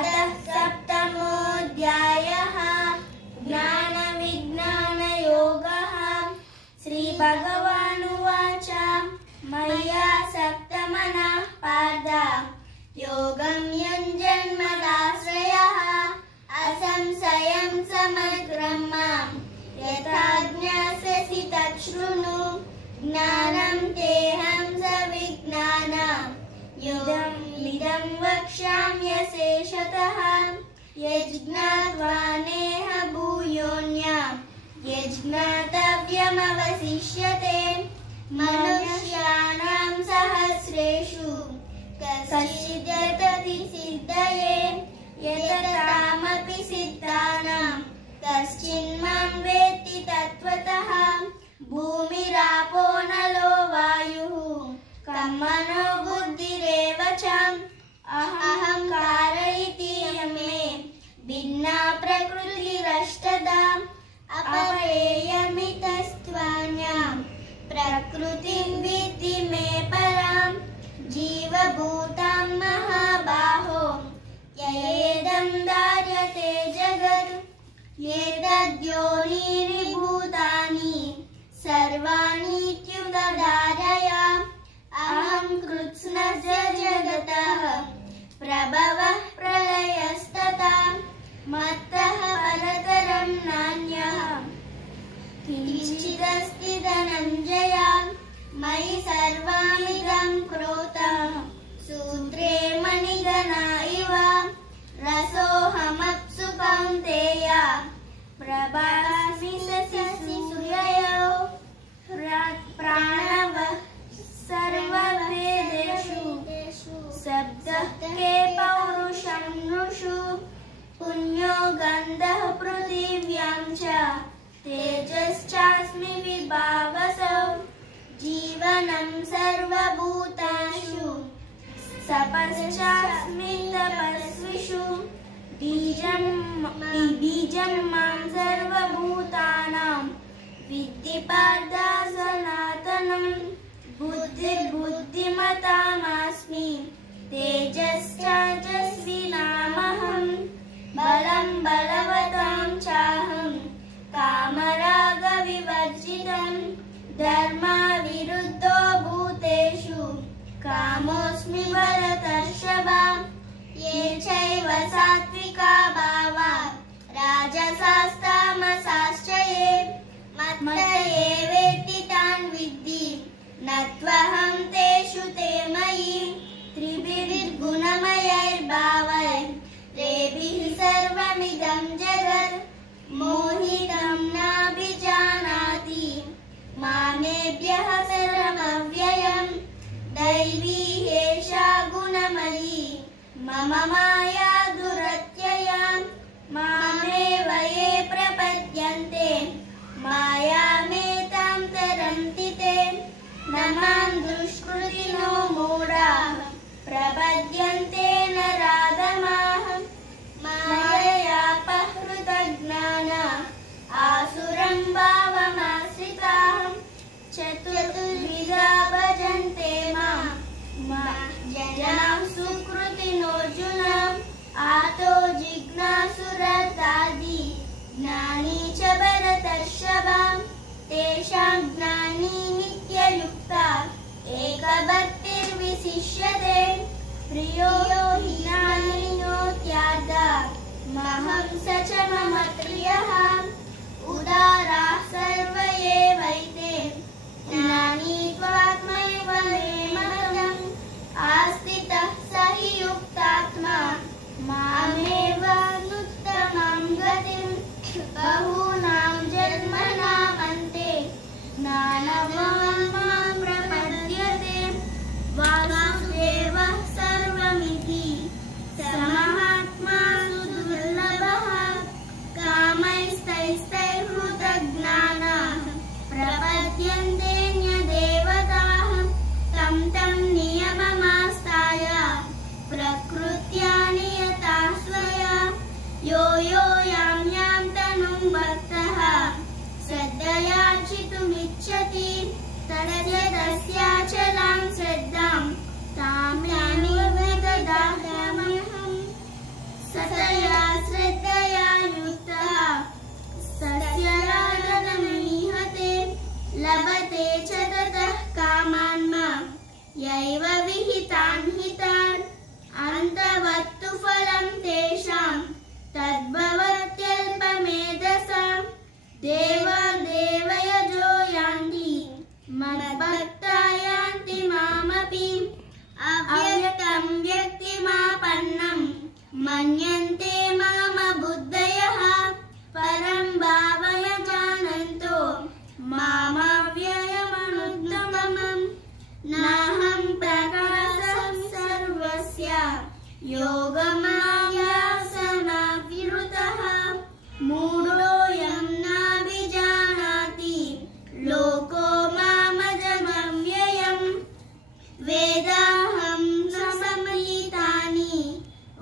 अतः सप्तमोऽध्यायः ज्ञानविज्ञानयोगः। श्रीभगवानुवाच मय्यासक्तमनः पार्थ योगं युञ्जन्मदाश्रयः असंशयं समग्रं मां यथा ज्ञास्यसि तच्छृणु। ज्ञानं तेऽहं सविज्ञानम् इदं वक्ष्याम्यशेषतः यज्ञात्वा नेह भूयोऽन्यं यज्ञातव्यमवशिष्यते। मनुष्याणां सहस्रेषु कश्चिद्यतति सिद्धये यततामपि सिद्धानां कश्चिन्मां वेत्ति तत्त्वतः। भूमिरापो नलो वायुः कं मनो बुद्धिरेव च अहंकार इति मे भिन्ना प्रकृतिरष्टधा। अपरेयमितस्त्वन्यां प्रकृतिं विद्धि मे परां जीवभूतां महाबाहो ययेदं धार्यते जगत्। एतद्योनीनि भूतानि सर्वाणीत्युपधारया अहं कृत्स्नस्य जगतः प्रभवः प्रलयस्तथा मत्तः परतरं नान्यः किञ्चिदस्ति धनञ्जय। मयि सर्वमिदं प्रोतः सूत्रे मणिगणा इव रसोऽहमप्सु कौन्तेय प्रभास्मि शशिसूर्ययोः। प्राणवः सर्ववेदेषु शब्दः के पौरुषं नृषु। पुण्यो गन्धः पृथिव्यां च तेजश्चास्मि विभावसौ। जीवनं सर्वभूतेषु तपश्चास्मि तपस्विषु। बीजं मां सर्वभूतानां विद्धि पार्थ सनातनं। बुद्धिमतामस्मि तेजश्चाजस्विनामहं। बलं बलवतां चाहं कामरागविवर्जितं। धर्मविरुद्धो भूतेषु कामोऽस्मि भरतर्षभ। ये चैव सात्विका भावा राजसास्तामसाश्च ये मत्त एवेति तान् विद्धि न त्वहं तेषु ते मयि। त्रिभिर्गुणमयैर्भावैः त्रिभिः सर्वमिदं जगत् मोहितं नाभिजानाति मामेभ्यः सर्वमव्ययम्। दैवी एषा गुणमयी मम माया दुरत्यया। मामेव ये प्रपद्यन्ते मायामेतां तरन्ति ते। न मां दुष्कृतिनो मूढाः प्रपद्यन्ते नराधमाः। माययापहृतज्ञाना आसुरं भावमाश्रिताः। चतुर्विधा भजन्ते मां जनाः सुकृतिनोऽर्जुन। आतो जिज्ञासुरतादि ज्ञानी च भरतर्षभ। तेषां ज्ञानी नित्ययुक्ता एकभक्तिर्विशिष्यते। प्रियो हि ज्ञानिनोत्यादा महं स च मम प्रियः। उदाराः सर्व एवैते ज्ञानी त्वात्मैव मे मतम्। आस्थितः स हि युक्तात्मा मामेव नुत्तमां गतिम्। बहूनां जन्मनामन्ते ज्ञानवान् मां प्रपद्यते। वासुदेवः सर्वमिति स महात्मा सुदुर्लभः। कामैस्तैस्तैर्हृतज्ञानाः प्रपद्यते तत्तवत्तु फलं तेषां तद्भवत्यल्पमेधसां देवयजो यान्ति मद्भक्ता यान्ति मामपि अव्यक्तं व्यक्तिमापन्नं मन्यन्ते माम बुद्धयः परं भावय जानन्तो मामव्ययमनुत्तमम् नाहं प्रकाशं सर्वस्य योगमायासमाविरुतः मूढोऽयं नाभिजानाति लोको मामजमव्ययम् वेदाहं समहितानि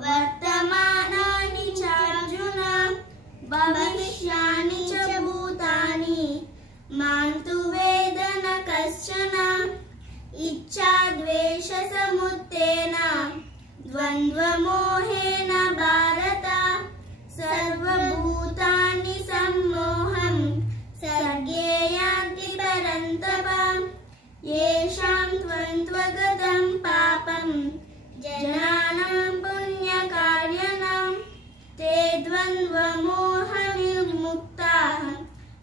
वर्तमानानि चार्जुन भविष्यानि च भूतानि मां तु वेद न कश्चन इच्छाद्वेषसमुत्थेन द्वन्द्वमोहेन भारत सर्वभूतानि सम्मोहं सर्गे यान्ति परन्तप येषां त्वन्त्वगतं पापं जनानां पुण्यकार्यणां ते द्वन्द्वमोहविमुक्ताः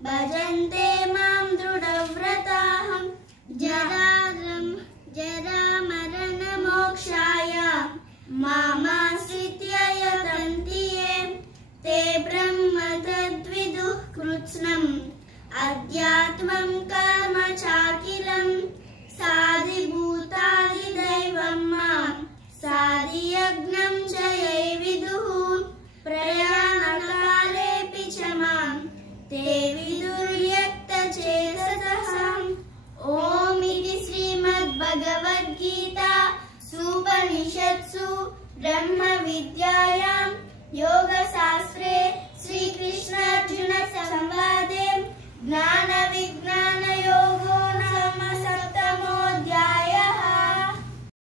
भजन्ते मां दृढव्रताः जरामरणमोक्षाय मामाश्रित्य यतन्ति ये ते ब्रह्म तद्विदुः कृत्स्नम् अध्यात्मं कर्म चाखिलं साधिभूतादिदैवं मां साधियज्ञं च ये विदुः प्रयाणकालेऽपि च मां ते विदुर्यक्तचेतसः। ओम इति श्रीमद्भगवद्गीता सूपनिषत्सु ब्रह्मविद्यायां योगशास्त्रे श्रीकृष्ण